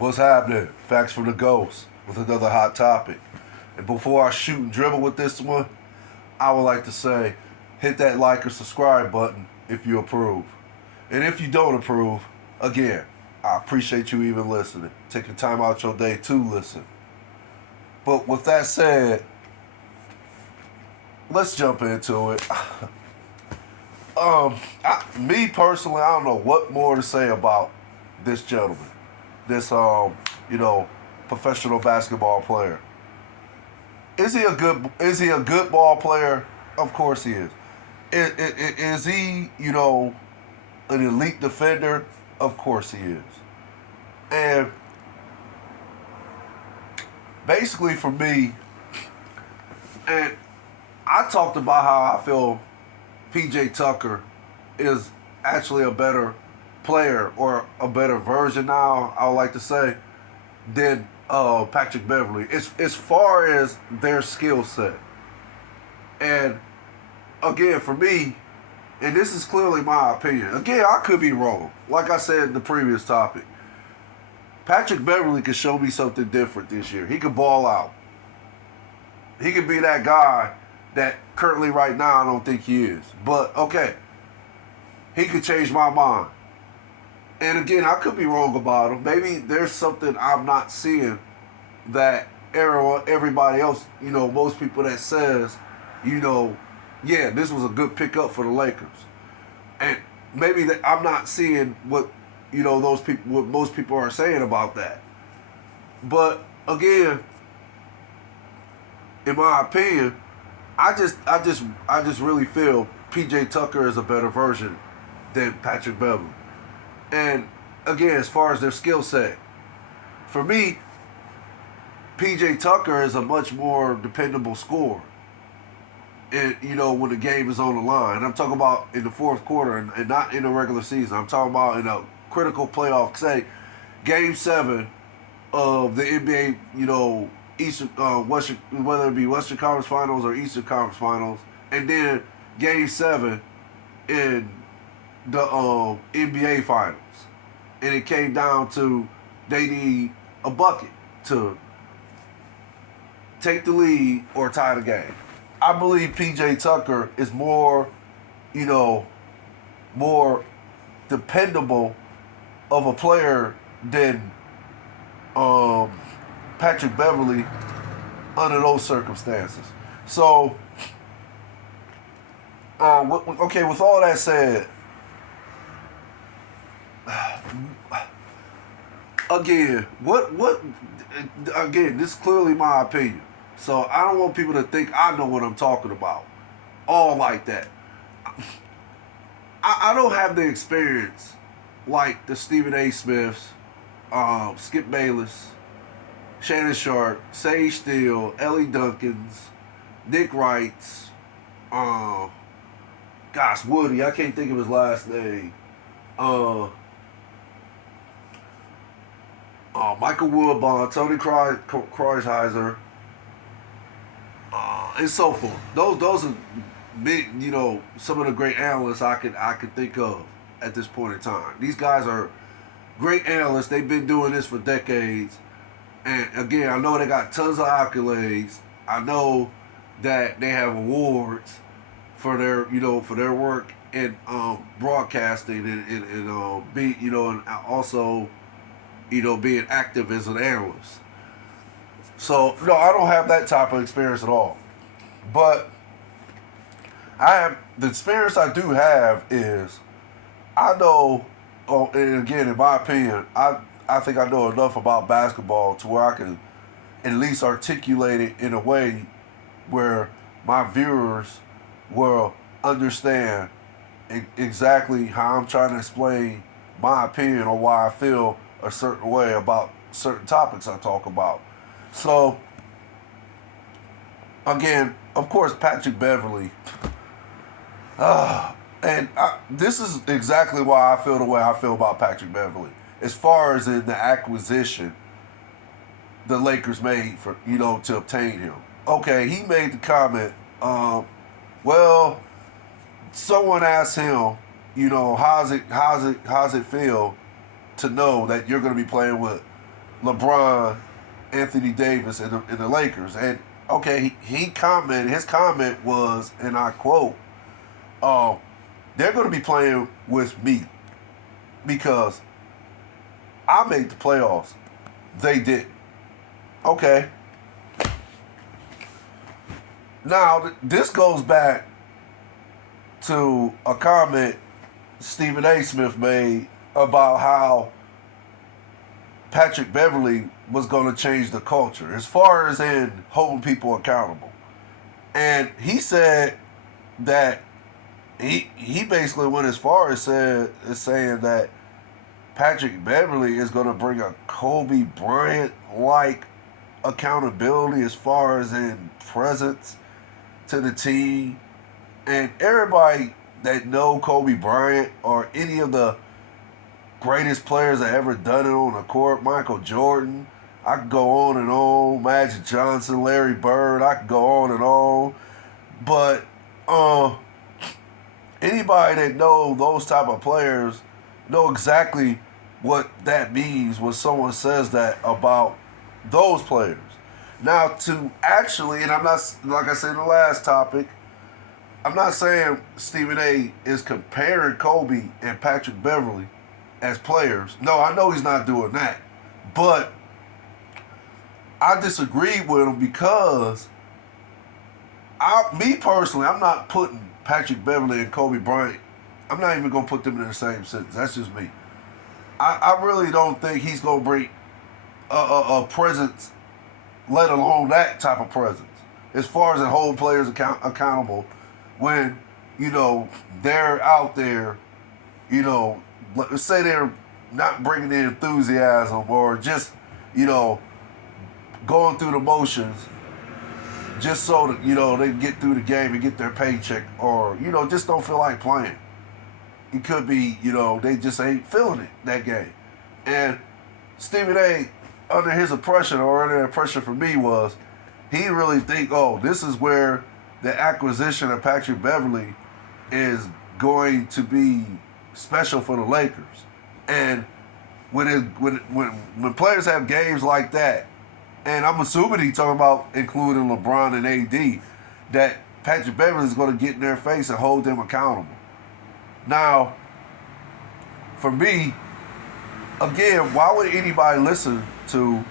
What's happening? Facts from the Ghost with another hot topic. And before I shoot and dribble with this one, I would like to say hit that like or subscribe button if you approve. And if you don't approve, again, I appreciate you even listening. Taking time out your day to listen. But with that said, let's jump into it. Me personally, I don't know what more to say about this gentleman, this professional basketball player. Is he a good ball player? Of course he is. Is he an elite defender? Of course he is. And basically for me, and I talked about how I feel PJ Tucker is actually a better player or a better version now, I would like to say, than Patrick Beverley. As far as their skill set. And again, for me, and this is clearly my opinion. Again, I could be wrong. Like I said in the previous topic, Patrick Beverley could show me something different this year. He could ball out. He could be that guy that currently right now I don't think he is. But okay, he could change my mind. And again, I could be wrong about him. Maybe there's something I'm not seeing that everybody else, most people that says, yeah, this was a good pickup for the Lakers. And maybe that I'm not seeing what, those people, what most people are saying about that. But again, in my opinion, I just really feel PJ Tucker is a better version than Patrick Beverley. And again, as far as their skill set, for me, PJ Tucker is a much more dependable scorer. And when the game is on the line, I'm talking about in the fourth quarter and not in the regular season. I'm talking about in a critical playoff, say, Game 7 of the NBA, Eastern, Western, whether it be Western Conference Finals or Eastern Conference Finals, and then Game 7 in the NBA Finals. And it came down to they need a bucket to take the lead or tie the game. I believe PJ Tucker is more dependable of a player than Patrick Beverley under those circumstances. So, okay, with all that said, again, this is clearly my opinion. So I don't want people to think I know what I'm talking about. All like that. I don't have the experience like the Stephen A. Smiths, Skip Bayless, Shannon Sharp, Sage Steele, Ellie Duncans, Nick Wrights, Woody, I can't think of his last name. Michael Woodbine, Tony Kreuzheiser, and so forth. Those are big, some of the great analysts I could think of at this point in time. These guys are great analysts. They've been doing this for decades. And again, I know they got tons of accolades. I know that they have awards for their work in broadcasting and and also being active as an analyst. So no, I don't have that type of experience at all. But the experience I do have is I know, and again, in my opinion, I think I know enough about basketball to where I can at least articulate it in a way where my viewers will understand exactly how I'm trying to explain my opinion or why I feel a certain way about certain topics I talk about. So, again, of course, Patrick Beverley. This is exactly why I feel the way I feel about Patrick Beverley. As far as in the acquisition the Lakers made for to obtain him. Okay, he made the comment. Well, someone asked him, how's it feel to know that you're going to be playing with LeBron, Anthony Davis, and the Lakers. And okay, he commented. His comment was, and I quote, uh, "They're going to be playing with me because I made the playoffs. They didn't." Okay. Now this goes back to a comment Stephen A. Smith made about how Patrick Beverley was going to change the culture as far as in holding people accountable. And he said that he basically went as far as saying that Patrick Beverley is going to bring a Kobe Bryant like accountability as far as in presence to the team. And everybody that know Kobe Bryant or any of the greatest players that ever done it on the court, Michael Jordan, I could go on and on, Magic Johnson, Larry Bird, I could go on and on. But anybody that know those type of players know exactly what that means when someone says that about those players. Now to actually, and I'm not, like I said in the last topic, I'm not saying Stephen A. is comparing Kobe and Patrick Beverley as players. No, I know he's not doing that. But I disagree with him because me personally, I'm not putting Patrick Beverley and Kobe Bryant, I'm not even going to put them in the same sentence. That's just me. I really don't think he's going to bring a presence, let alone that type of presence, as far as holding players accountable when, they're out there, let's say they're not bringing the enthusiasm or just, going through the motions just so that, they can get through the game and get their paycheck or, just don't feel like playing. It could be, they just ain't feeling it that game. And Stephen A., under his oppression or under the pressure for me was he really think, this is where the acquisition of Patrick Beverley is going to be special for the Lakers. And when players have games like that, and I'm assuming he's talking about including LeBron and AD, that Patrick Beverley is going to get in their face and hold them accountable. Now, for me, again, why would anybody listen to,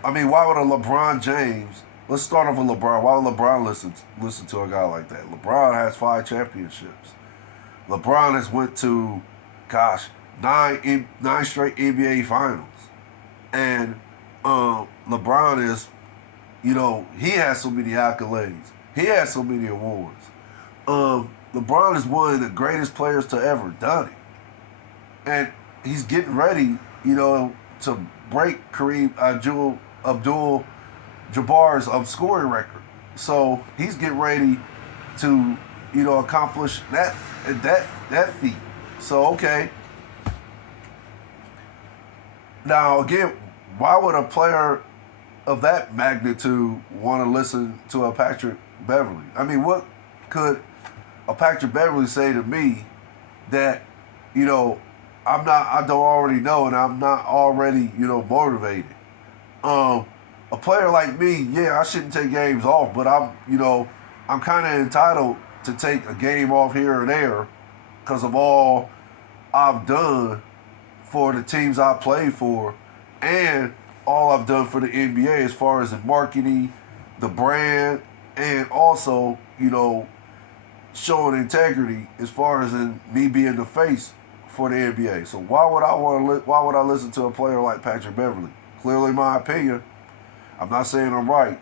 why would a LeBron James, let's start off with LeBron. Why would LeBron listen to a guy like that? LeBron has 5 championships. LeBron has went to, 9 straight NBA finals. And LeBron is, he has so many accolades. He has so many awards. LeBron is one of the greatest players to ever done it. And he's getting ready, to break Kareem Abdul-Jabbar's scoring record. So he's getting ready to, accomplish that feat. So, okay. Now, again, why would a player of that magnitude want to listen to a Patrick Beverley? What could a Patrick Beverley say to me that, I don't already know and I'm not already, motivated? A player like me, I shouldn't take games off, but I'm kind of entitled to take a game off here or there because of all I've done for the teams I played for and all I've done for the NBA as far as in marketing, the brand, and also, showing integrity as far as in me being the face for the NBA. So why would I listen to a player like Patrick Beverley? Clearly my opinion. I'm not saying I'm right.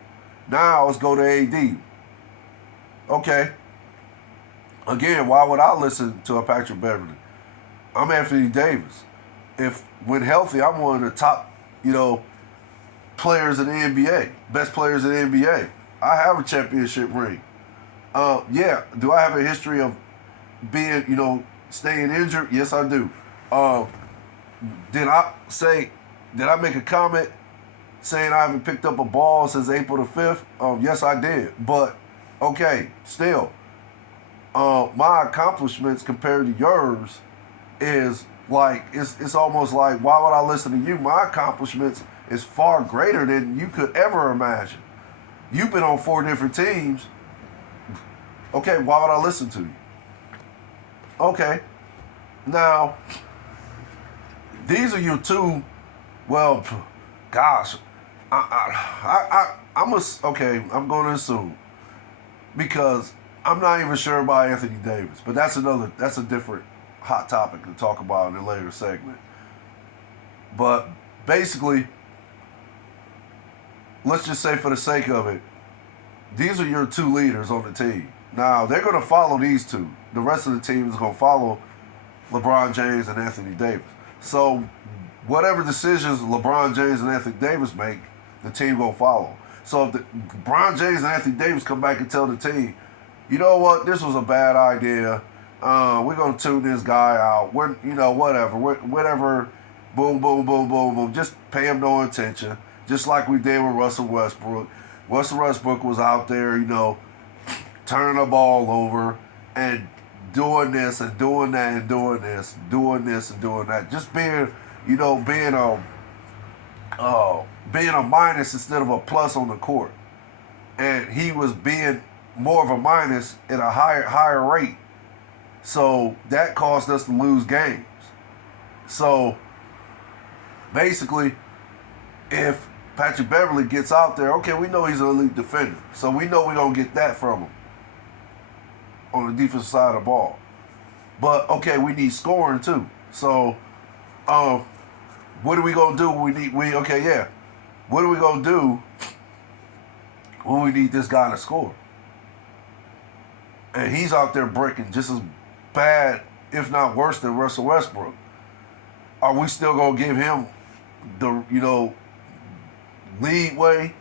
Now let's go to AD. Okay. Again, why would I listen to a Patrick Beverley? I'm Anthony Davis. When healthy, I'm one of the top, players in the NBA, best players in the NBA. I have a championship ring. Do I have a history of being, staying injured? Yes, I do. Did I make a comment saying I haven't picked up a ball since April the 5th? Yes, I did. But, okay, still, my accomplishments compared to yours is Like it's almost like, why would I listen to you? My accomplishments is far greater than you could ever imagine. You've been on 4 different teams. Okay, why would I listen to you? Okay, now these are your two. Well, gosh, okay. I'm going to assume because I'm not even sure about Anthony Davis, but that's a different hot topic to talk about in a later segment. But basically, let's just say for the sake of it, these are your 2 leaders on the team. Now, they're going to follow these 2. The rest of the team is going to follow LeBron James and Anthony Davis. So, whatever decisions LeBron James and Anthony Davis make, the team going to follow. So, if LeBron James and Anthony Davis come back and tell the team, you know what, this was a bad idea. We're going to tune this guy out. Whatever. Boom, boom, boom, boom, boom. Just pay him no attention. Just like we did with Russell Westbrook. Russell Westbrook was out there, turning the ball over and doing this and doing that and doing this and doing that. Just being a minus instead of a plus on the court. And he was being more of a minus at a higher rate. So that caused us to lose games. So basically, if Patrick Beverley gets out there, okay, we know he's an elite defender. So we know we're going to get that from him on the defensive side of the ball. But, okay, we need scoring too. So, what are we going to do when what are we going to do when we need this guy to score? And he's out there breaking just as bad, if not worse, than Russell Westbrook. Are we still going to give him the, lead way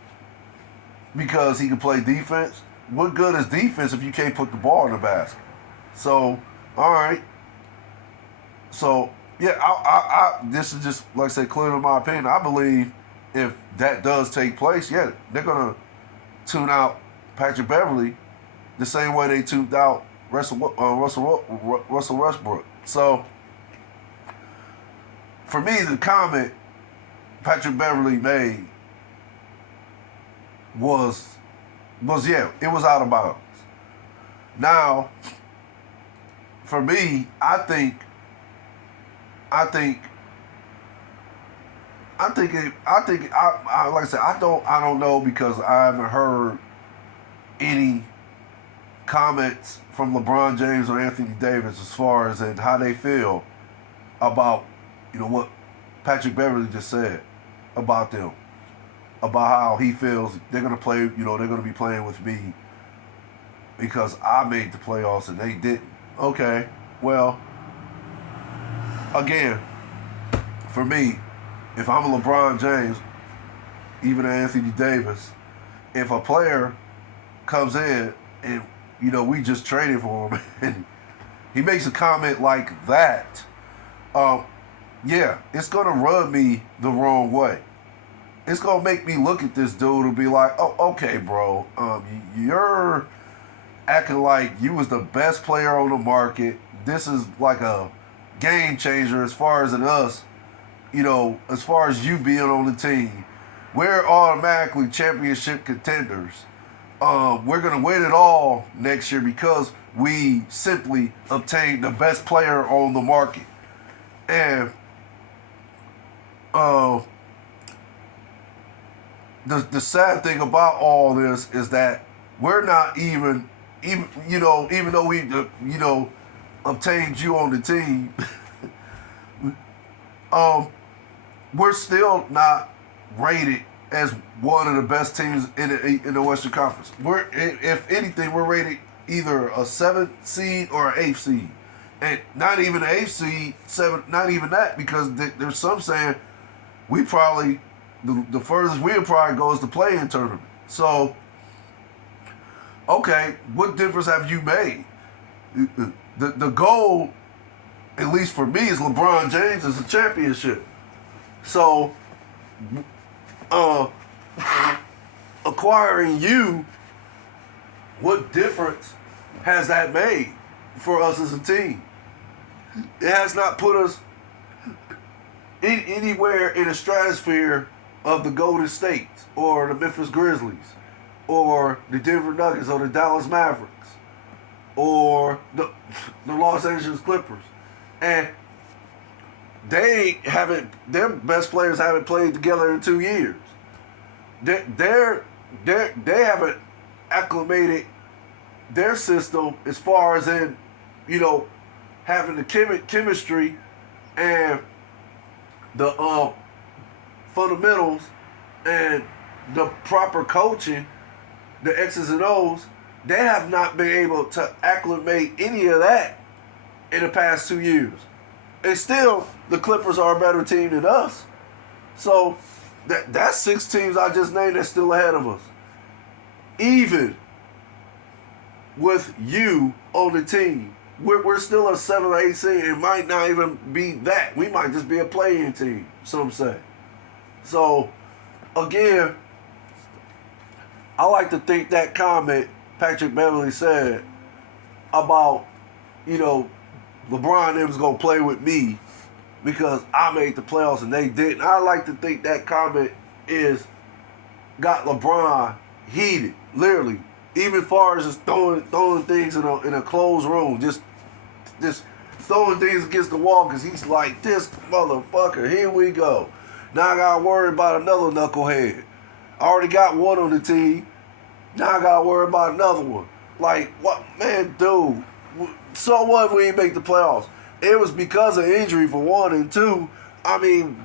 because he can play defense? What good is defense if you can't put the ball in the basket? So, all right. So, yeah, this is just, like I said, clearly my opinion. I believe if that does take place, yeah, they're going to tune out Patrick Beverley the same way they tuned out Russell Westbrook. So, for me, the comment Patrick Beverley made was it was out of bounds. Now, for me, I think like I said, I don't know because I haven't heard any comments from LeBron James or Anthony Davis as far as in how they feel about what Patrick Beverley just said about them, about how he feels they're gonna play. They're gonna be playing with me because I made the playoffs and they didn't. Okay, well, again, for me, if I'm a LeBron James, even Anthony Davis, if a player comes in and we just traded for him and he makes a comment like that, yeah, it's gonna rub me the wrong way. It's gonna make me look at this dude and be like, oh, okay, bro, you're acting like you was the best player on the market. This is like a game changer as far as in us, as far as you being on the team. We're automatically championship contenders. We're going to win it all next year because we simply obtained the best player on the market. And the sad thing about all this is that we're not even though we obtained you on the team, we're still not rated as one of the best teams in the Western Conference. If anything, we're rated either a 7th seed or an 8th seed, and not even an 8th seed, 7, not even that, because there's some saying we probably the furthest we'll probably go is the play-in tournament. So, okay, what difference have you made? The goal, at least for me, is LeBron James is a championship. So, acquiring you, what difference has that made for us as a team? It has not put us anywhere in the stratosphere of the Golden State or the Memphis Grizzlies or the Denver Nuggets or the Dallas Mavericks or the Los Angeles Clippers. And their best players haven't played together in 2 years. They haven't acclimated their system as far as in, having the chemistry and the fundamentals and the proper coaching, the X's and O's. They have not been able to acclimate any of that in the past 2 years. And still, the Clippers are a better team than us. So that's 6 teams I just named that's still ahead of us. Even with you on the team, we're still a 7 or 8 seed. It might not even be that. We might just be a play-in team, some say. So, again, I like to think that comment Patrick Beverley said about, LeBron was going to play with me because I made the playoffs and they didn't. I like to think that comment got LeBron heated, literally. Even far as just throwing things in a closed room, just throwing things against the wall because he's like, this motherfucker, here we go. Now I got to worry about another knucklehead. I already got one on the team. Now I got to worry about another one. Like, what, man, dude. So what if we didn't make the playoffs? It was because of injury for one, and two, I mean,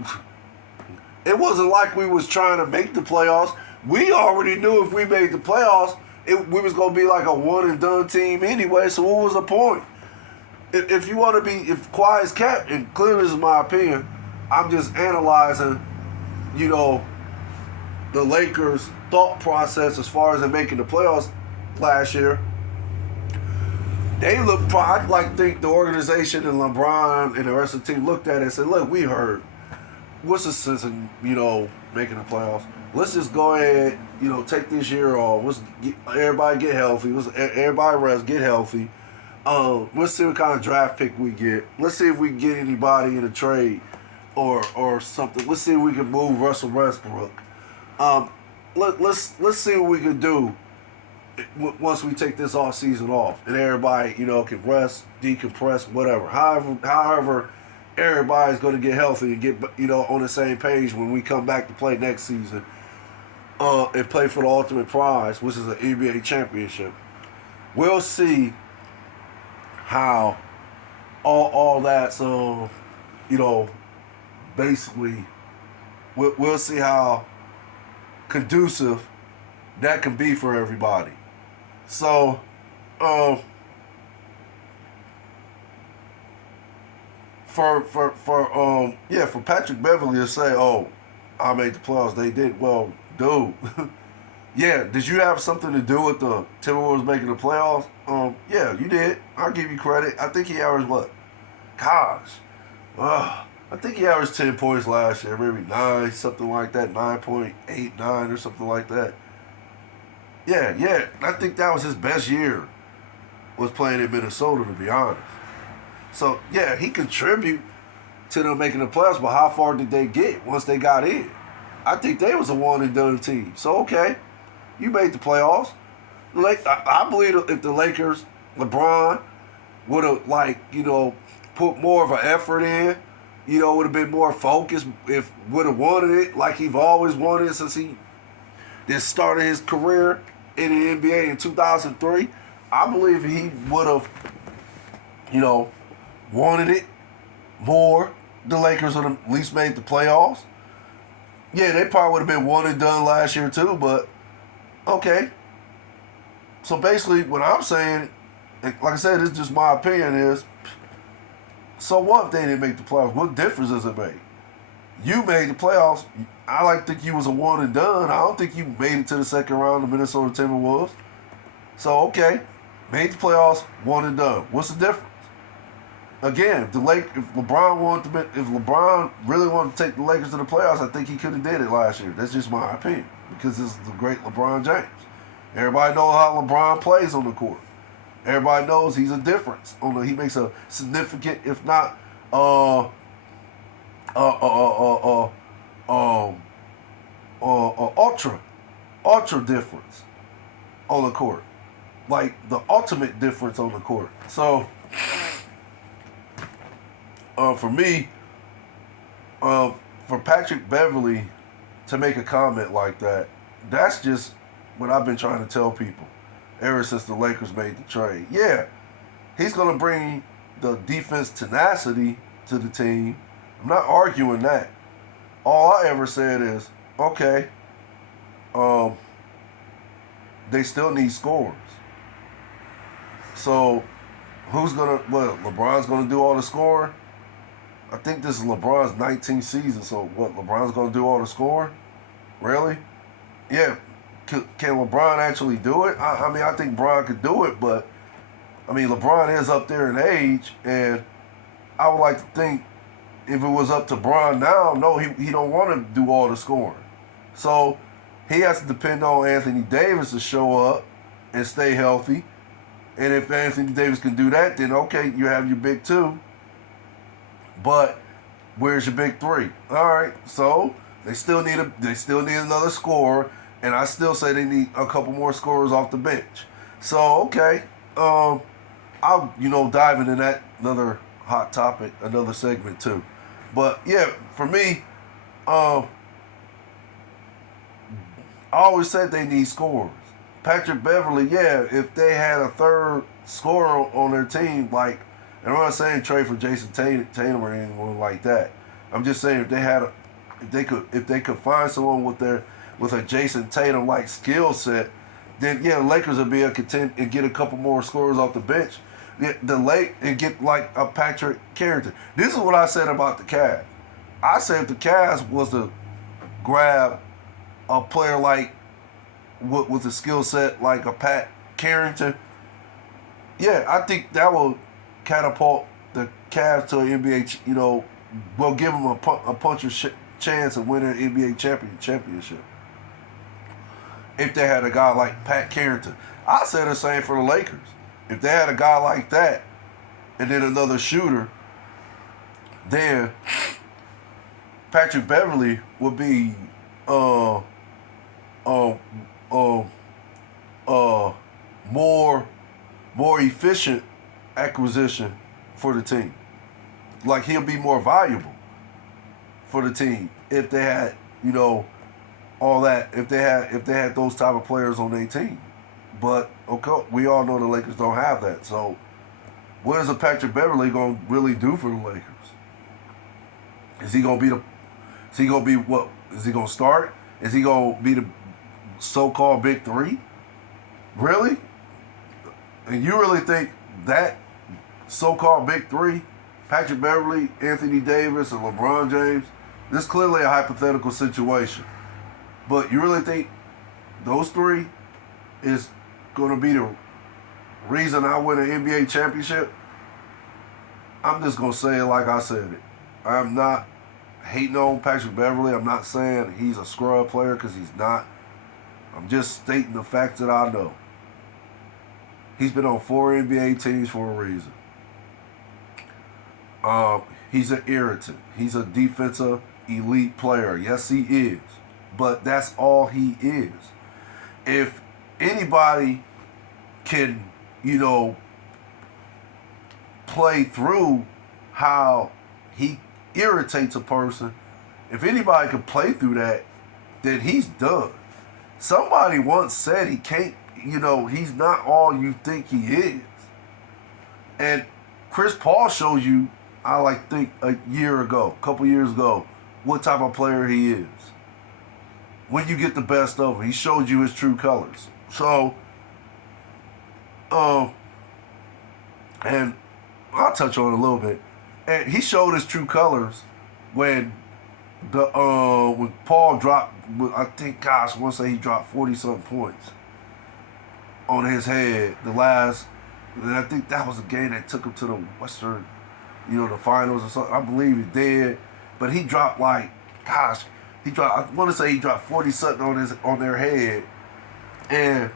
it wasn't like we was trying to make the playoffs. We already knew if we made the playoffs, we was going to be like a one-and-done team anyway, so what was the point? If you want to be, if quiet is kept, and clearly this is my opinion, I'm just analyzing, the Lakers' thought process as far as them making the playoffs last year. I'd like to think the organization and LeBron and the rest of the team looked at it and said, look, we heard. What's the sense in, making the playoffs? Let's just go ahead, take this year off. Everybody get healthy. Everybody rest, get healthy. Let's see what kind of draft pick we get. Let's see if we can get anybody in a trade or something. Let's see if we can move Russell Westbrook. Let's see what we can do once we take this off season off, and everybody can rest, decompress, whatever. However, everybody's going to get healthy and get on the same page when we come back to play next season, and play for the ultimate prize, which is an NBA championship. We'll see how all that's basically we'll see how conducive that can be for everybody. So, for Patrick Beverley to say, "Oh, I made the playoffs," they did. Well, dude, yeah. Did you have something to do with the Timberwolves making the playoffs? Yeah, you did. I'll give you credit. I think he averaged what? Gosh, I think he averaged 10 points last year, maybe 9, something like that, 9.89 or something like that. Yeah, I think that was his best year, was playing in Minnesota, to be honest. So, yeah, he contributed to them making the playoffs, but how far did they get once they got in? I think they was a one-and-done team. So, okay, you made the playoffs. I believe if the Lakers, LeBron, would have, put more of an effort in, would have been more focused, if would have wanted it like he's always wanted it since he just started his career in the NBA in 2003. I believe he would have, wanted it more. The Lakers would have at least made the playoffs. Yeah, they probably would have been one and done last year too, but okay. So basically what I'm saying, like I said, this is just my opinion, is so what if they didn't make the playoffs? What difference does it make? You made the playoffs. I like to think you was a one and done. I don't think you made it to the second round of Minnesota Timberwolves. So, okay, made the playoffs, one and done. What's the difference? Again, if LeBron really wanted to take the Lakers to the playoffs, I think he could have did it last year. That's just my opinion, because this is the great LeBron James. Everybody knows how LeBron plays on the court. Everybody knows he's a difference. He makes a significant, if not uh, uh, uh, uh, um, ultra difference on the court, like the ultimate difference on the court. So, for me, uh, for Patrick Beverley to make a comment like that, that's just what I've been trying to tell people ever since the Lakers made the trade. Yeah, he's going to bring the defense tenacity to the team. I'm not arguing that. All I ever said is, okay, um, they still need scores. So who's gonna? What? LeBron's gonna do all the scoring? I think this is LeBron's 19th season. So what? LeBron's gonna do all the scoring? Really? Yeah. Can LeBron actually do it? I mean, I think Bron could do it, but I mean, LeBron is up there in age, and I would like to think if it was up to Bron now, no, he don't want to do all the scoring. So he has to depend on Anthony Davis to show up and stay healthy. And if Anthony Davis can do that, then okay, you have your big two. But where's your big three? All right, so they still need another scorer, and I still say they need a couple more scorers off the bench. So okay, I'll dive into that another hot topic, another segment too. But yeah, for me, I always said they need scorers. Patrick Beverley, yeah, if they had a third scorer on their team, like, and I'm not saying trade for Jason Tatum or anyone like that. I'm just saying if they could find someone with a Jason Tatum like skill set, then yeah, the Lakers would be a contend and get a couple more scorers off the bench. And get like a Patrick Carrington. This is what I said about the Cavs. I said if the Cavs was to grab a player like with a skill set like a Pat Carrington, yeah, I think that will catapult the Cavs to an NBA. Will give them a puncher's chance of winning an NBA championship. If they had a guy like Pat Carrington, I said the same for the Lakers. If they had a guy like that, and then another shooter, then Patrick Beverley would be uh, uh, uh, more efficient acquisition for the team. Like he'll be more valuable for the team if they had all that. If they had those type of players on their team. But okay, we all know the Lakers don't have that. So what is a Patrick Beverley gonna really do for the Lakers? Is he gonna be what? Is he gonna start? Is he gonna be the so-called big three? Really? And you really think that so-called big three, Patrick Beverley, Anthony Davis, and LeBron James, this is clearly a hypothetical situation. But you really think those three is going to be the reason I win an NBA championship? I'm just going to say it like I said it. I'm not hating on Patrick Beverley. I'm not saying he's a scrub player because he's not. I'm just stating the facts that I know. He's been on 4 NBA teams for a reason. He's an irritant. He's a defensive elite player. Yes, he is. But that's all he is. If anybody can, play through how he irritates a person, if anybody can play through that, then he's done. Somebody once said he can't, he's not all you think he is. And Chris Paul showed you, I think a couple years ago, what type of player he is. When you get the best of him, he showed you his true colors. So, and I'll touch on it a little bit. And he showed his true colors when when Paul dropped. I want to say he dropped 40-something points on his head. And I think that was a game that took him to the Western, the finals or something. I believe he did, but he dropped I want to say he dropped 40-something on their head, and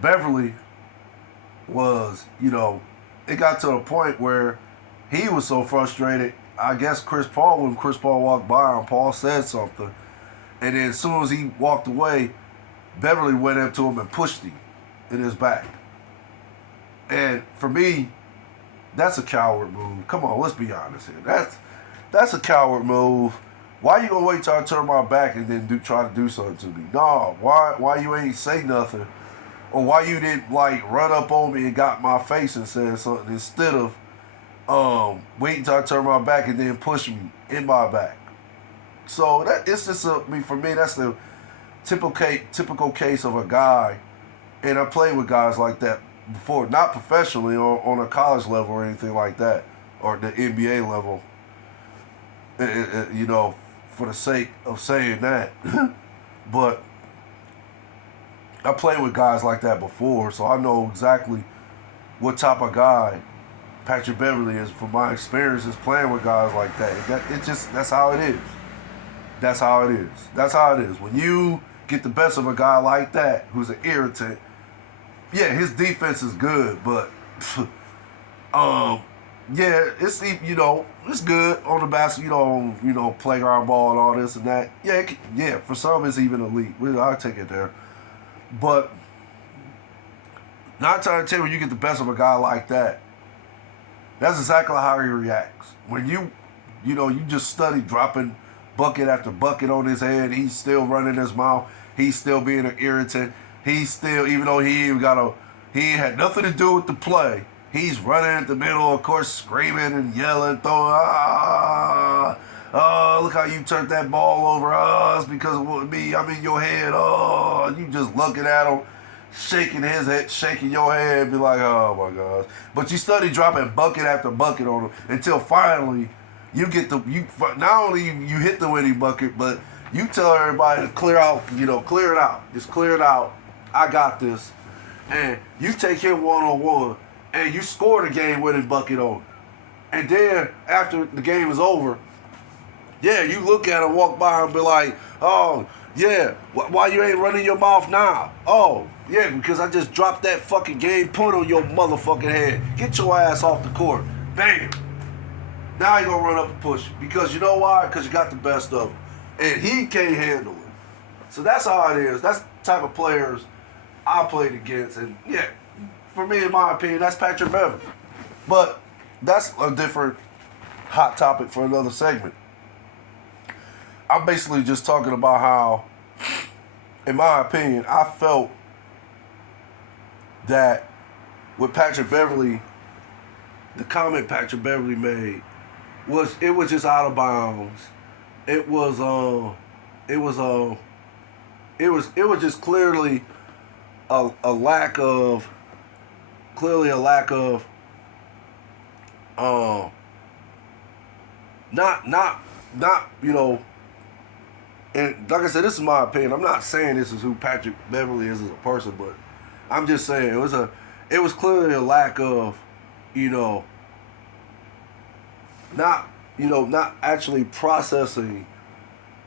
Beverly was, it got to a point where he was so frustrated. I guess when Chris Paul walked by him, Paul said something. And then as soon as he walked away, Beverley went up to him and pushed him in his back. And for me, that's a coward move. Come on, let's be honest here. That's a coward move. Why you gonna wait till I turn my back and then try to do something to me? No, why you ain't say nothing? Or why you didn't like run up on me and got my face and said something instead of waiting till I turn my back and then push me in my back. So it's just for me that's the typical case of a guy, and I played with guys like that before, not professionally or on a college level or anything like that, or the NBA level. For the sake of saying that, but I played with guys like that before, so I know exactly what type of guy Patrick Beverley is from my experiences playing with guys like that. That's how it is. That's how it is. That's how it is. When you get the best of a guy like that, who's an irritant, yeah, his defense is good, but yeah, it's good on the basket, playground ball and all this and that. Yeah, for some it's even elite. I'll take it there. But 9 times out of 10, when you get the best of a guy like that, that's exactly how he reacts. When you just study dropping bucket after bucket on his head, he's still running his mouth. He's still being an irritant. He's still, even though he ain't had nothing to do with the play, he's running at the middle, of course, screaming and yelling, throwing, look how you turned that ball over. It's because of me. I'm in your head. You just looking at him, shaking his head, shaking your head, be like, oh my gosh. But you study dropping bucket after bucket on him until finally you not only you hit the winning bucket, but you tell everybody to clear it out. Just clear it out. I got this. And you take him one-on-one and you score the game winning bucket on him. And then after the game is over, yeah, you look at him, walk by him, and be like, oh, yeah, why you ain't running your mouth now? Oh, yeah, because I just dropped that fucking game point on your motherfucking head. Get your ass off the court. Bam. Now you gonna run up and push it. Because you know why? Because you got the best of him. And he can't handle it. So that's how it is. That's the type of players I played against. And yeah, for me, in my opinion, that's Patrick Beverley. But that's a different hot topic for another segment. I'm basically just talking about how, in my opinion, I felt that with Patrick Beverley, the comment Patrick Beverley made was just out of bounds. It was just clearly a lack of not and like I said, this is my opinion. I'm not saying this is who Patrick Beverley is as a person, but I'm just saying it was clearly a lack of, not actually processing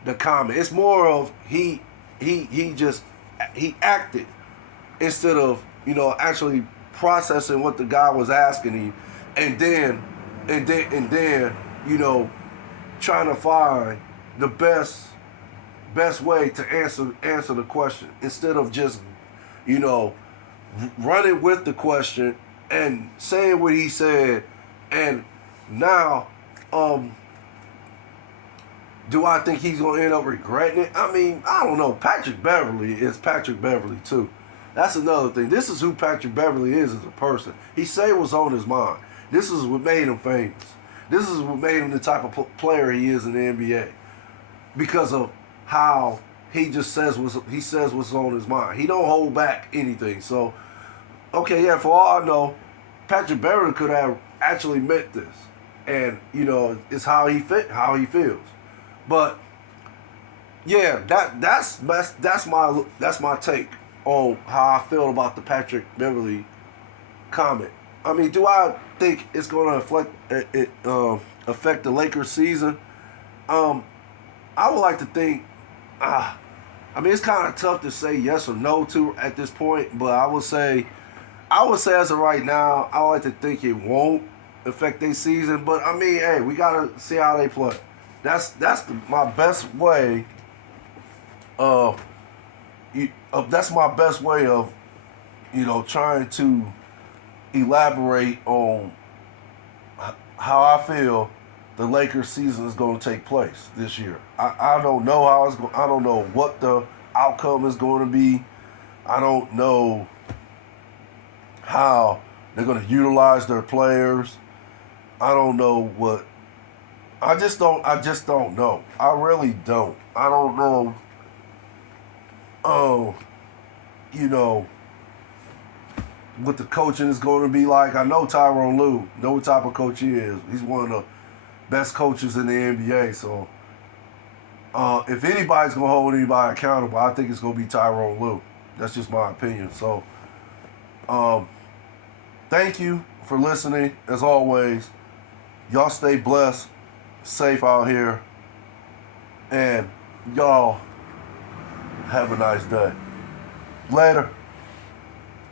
the comment. It's more of he acted instead of, actually processing what the guy was asking him, and then trying to find the best way to answer the question instead of just running with the question and saying what he said. And now do I think he's gonna end up regretting it? I mean, I don't know. Patrick Beverley is Patrick Beverley too. That's another thing. This is who Patrick Beverley is as a person. He said what's on his mind. This is what made him famous. This is what made him the type of player he is in the NBA. Because of how he just says what's on his mind. He don't hold back anything. So, okay, yeah, for all I know, Patrick Beverley could have actually meant this. And, it's how he feels. But yeah, that's my take on how I feel about the Patrick Beverley comment. I mean, do I think it's going to affect the Lakers season? I would like to think. I mean, it's kind of tough to say yes or no to at this point, but I would say as of right now, I would like to think it won't. affect their season. But I mean, hey, we gotta see how they play. My best way of that's my best way of trying to elaborate on how I feel the Lakers season is going to take place this year. I don't know how it's going. I don't know what the outcome is going to be. I don't know how they're going to utilize their players. I don't know what. I just don't. I just don't know. I really don't. I don't know. Oh, what the coaching is going to be like. I know Tyronn Lue, know what type of coach he is. He's one of the best coaches in the NBA. So, if anybody's going to hold anybody accountable, I think it's going to be Tyronn Lue. That's just my opinion. So, thank you for listening. As always, y'all stay blessed, safe out here, and y'all have a nice day. Later.